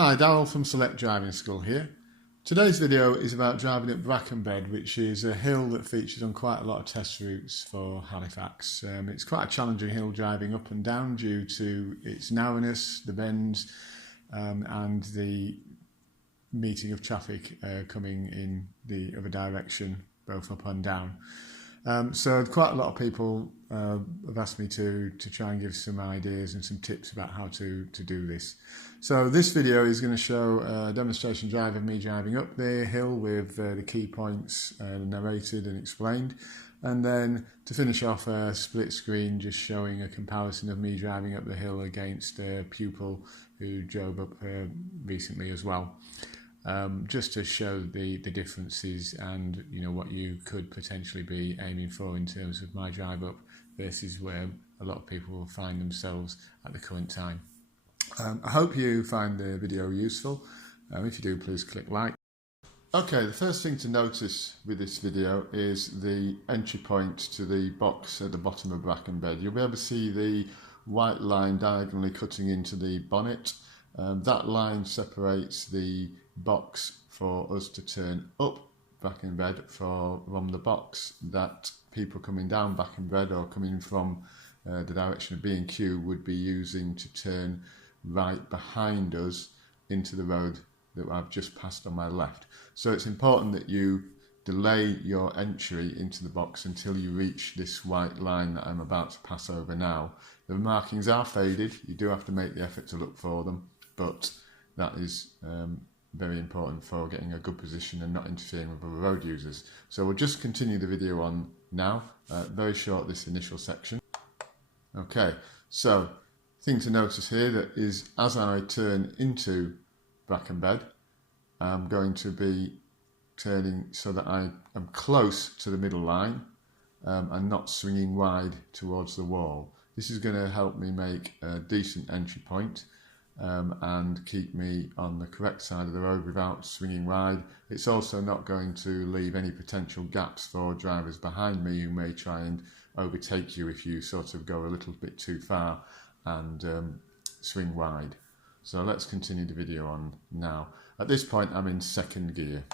Hi, Darryl from Select Driving School here. Today's video is about driving up Brackenbed, which is a hill that features on quite a lot of test routes for Halifax. It's quite a challenging hill driving up and down due to its narrowness, the bends and the meeting of traffic coming in the other direction, both up and down. So quite a lot of people have asked me to try and give some ideas and some tips about how to do this. So this video is going to show a demonstration drive of me driving up the hill with the key points narrated and explained, and then to finish off a split screen just showing a comparison of me driving up the hill against a pupil who drove up recently as well. Just to show the differences and what you could potentially be aiming for in terms of my drive up versus where a lot of people will find themselves at the current time. I hope you find the video useful. If you do, please click like. Okay, the first thing to notice with this video is the entry point to the box at the bottom of Brackenbed. You'll be able to see the white line diagonally cutting into the bonnet. That line separates the box for us to turn up Brackenbed from the box that people coming down Brackenbed or coming from the direction of B&Q would be using to turn right behind us into the road that I've just passed on my left. So it's important that you delay your entry into the box until you reach this white line that I'm about to pass over now. The markings are faded, you do have to make the effort to look for them, but that is very important for getting a good position and not interfering with other road users. So we'll just continue the video on now. Very short, this initial section. Okay, so thing to notice here that is as I turn into Brackenbed, I'm going to be turning so that I am close to the middle line and not swinging wide towards the wall. This is going to help me make a decent entry point and keep me on the correct side of the road without swinging wide. It's also not going to leave any potential gaps for drivers behind me who may try and overtake you if you sort of go a little bit too far and swing wide. So let's continue the video on now. At this point I'm in second gear.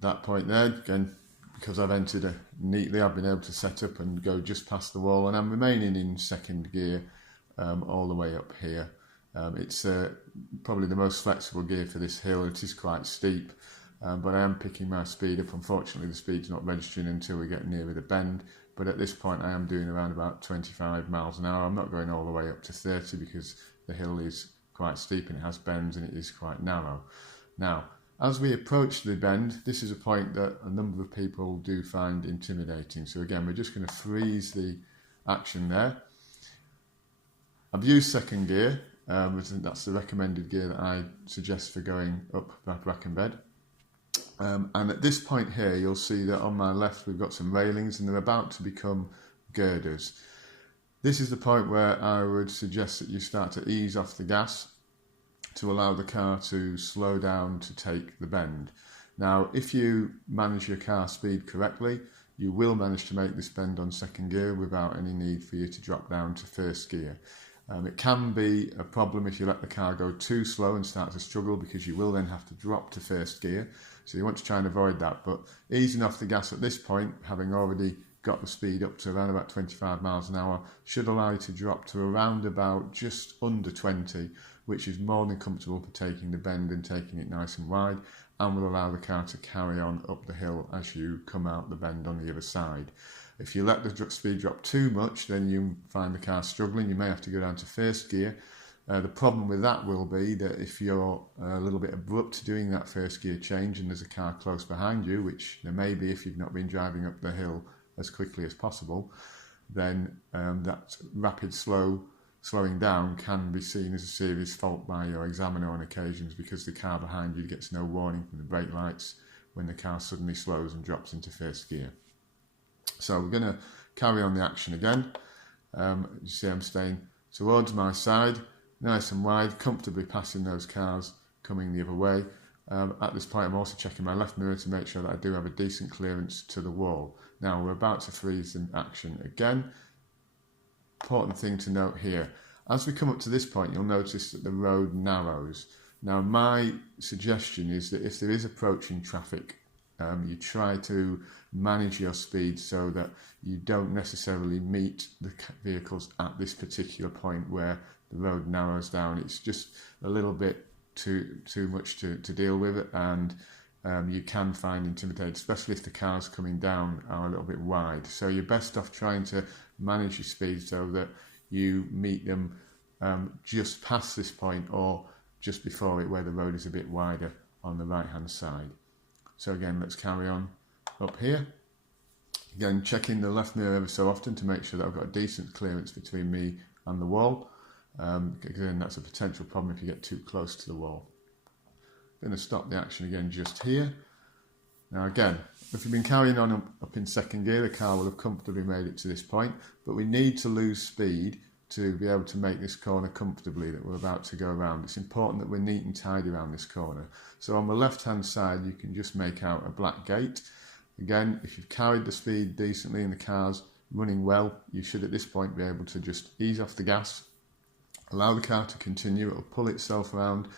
That point there, again, because I've entered neatly, I've been able to set up and go just past the wall, and I'm remaining in second gear all the way up here. It's probably the most flexible gear for this hill. It is quite steep, but I am picking my speed up. Unfortunately, the speed's not registering until we get nearer the bend, but at this point I am doing around about 25 miles an hour. I'm not going all the way up to 30 because the hill is quite steep and it has bends and it is quite narrow. Now, as we approach the bend, this is a point that a number of people do find intimidating. So again, we're just going to freeze the action there. I've used second gear, that's the recommended gear that I suggest for going up Brackenbed. And at this point here, you'll see that on my left we've got some railings and they're about to become girders. This is the point where I would suggest that you start to ease off the gas to allow the car to slow down to take the bend. Now, if you manage your car speed correctly, you will manage to make this bend on second gear without any need for you to drop down to first gear. It can be a problem if you let the car go too slow and start to struggle, because you will then have to drop to first gear. So you want to try and avoid that, but easing off the gas at this point, having already got the speed up to around about 25 miles an hour, should allow you to drop to around about just under 20, which is more than comfortable for taking the bend and taking it nice and wide, and will allow the car to carry on up the hill as you come out the bend on the other side. If you let the speed drop too much, then you find the car struggling. You may have to go down to first gear. The problem with that will be that if you're a little bit abrupt doing that first gear change and there's a car close behind you, which there may be if you've not been driving up the hill as quickly as possible, then that rapid slowing down can be seen as a serious fault by your examiner on occasions, because the car behind you gets no warning from the brake lights when the car suddenly slows and drops into first gear. So we're going to carry on the action again. You see I'm staying towards my side, nice and wide, comfortably passing those cars coming the other way. At this point I'm also checking my left mirror to make sure that I do have a decent clearance to the wall. Now we're about to freeze in action again. Important thing to note here, As we come up to this point, you'll notice that the road narrows. Now, my suggestion is that if there is approaching traffic, you try to manage your speed so that you don't necessarily meet the vehicles at this particular point where the road narrows down. It's just a little bit too much to deal with, and you can find intimidating, especially if the cars coming down are a little bit wide. So you're best off trying to manage your speed so that you meet them just past this point or just before it, where the road is a bit wider on the right hand side. So again, let's carry on up here. Again, checking the left mirror ever so often to make sure that I've got a decent clearance between me and the wall. Again, that's a potential problem if you get too close to the wall. I'm going to stop the action again just here. Now again, if you've been carrying on up in second gear, the car will have comfortably made it to this point, but we need to lose speed to be able to make this corner comfortably that we're about to go around. It's important that we're neat and tidy around this corner. So on the left hand side, you can just make out a black gate. Again, if you've carried the speed decently and the car's running well, you should at this point be able to just ease off the gas, allow the car to continue. It'll pull itself around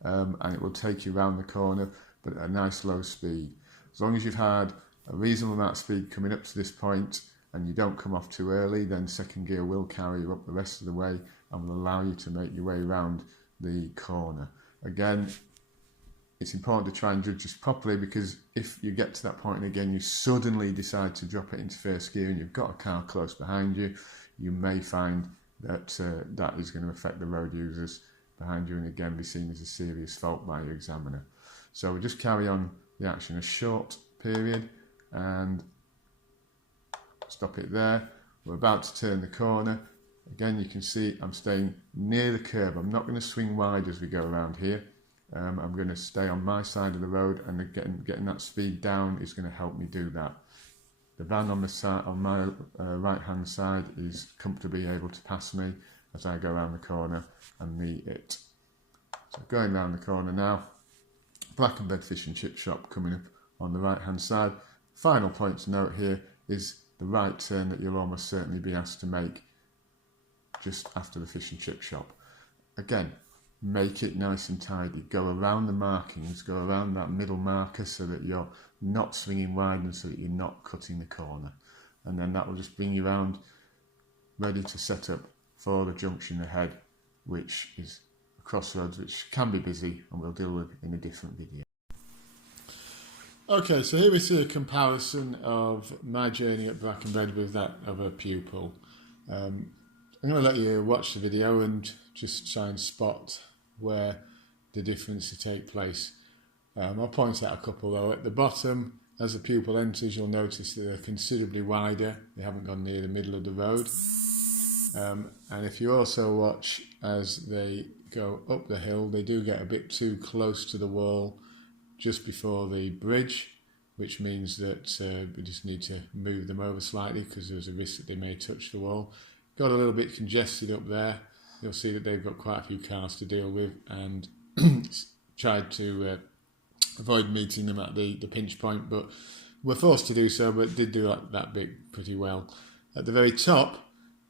and it will take you around the corner, but at a nice low speed. As long as you've had a reasonable amount of speed coming up to this point and you don't come off too early, then second gear will carry you up the rest of the way and will allow you to make your way around the corner. Again, it's important to try and judge this properly, because if you get to that point and again you suddenly decide to drop it into first gear and you've got a car close behind you, you may find that that is going to affect the road users behind you and again be seen as a serious fault by your examiner. So we'll just carry on the action a short period and stop it there. We're about to turn the corner. Again, you can see I'm staying near the curb. I'm not going to swing wide as we go around here. I'm going to stay on my side of the road, and again, getting that speed down is going to help me do that. The van on the side, on my right hand side, is comfortably able to pass me as I go around the corner and meet it. So going around the corner now, Brackenbed Fish and Chip Shop coming up on the right hand side. Final point to note here is the right turn that you'll almost certainly be asked to make just after the fish and chip shop. Again, make it nice and tidy. Go around the markings, go around that middle marker so that you're not swinging wide and so that you're not cutting the corner. And then that will just bring you around ready to set up for the junction ahead, which is a crossroads which can be busy and we'll deal with in a different video. Okay, so here we see a comparison of my journey at Brackenbed with that of a pupil. I'm going to let you watch the video and just try and spot where the difference to take place. I'll point out a couple though. At the bottom, as the pupil enters, you'll notice that they're considerably wider. They haven't gone near the middle of the road. And if you also watch as they go up the hill, they do get a bit too close to the wall just before the bridge, which means that we just need to move them over slightly because there's a risk that they may touch the wall. Got a little bit congested up there. You'll see that they've got quite a few cars to deal with, and tried to avoid meeting them at the pinch point, but were forced to do so, but did do that bit pretty well. At the very top,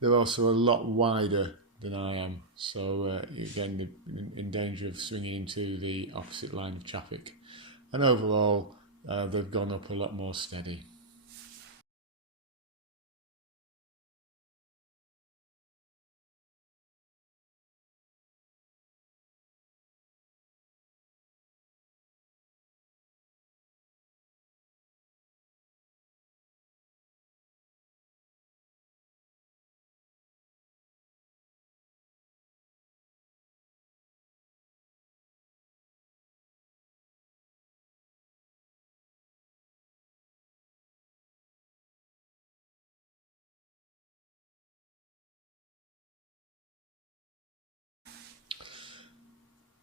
they're also a lot wider than I am, so again, they're in danger of swinging into the opposite line of traffic. And overall, they've gone up a lot more steady.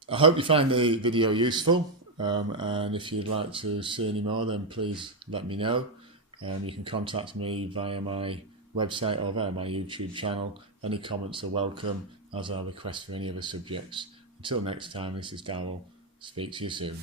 I hope you find the video useful, and if you'd like to see any more, then please let me know. You can contact me via my website or via my YouTube channel. Any comments are welcome, as are requests for any other subjects. Until next time, this is Darryl. Speak to you soon.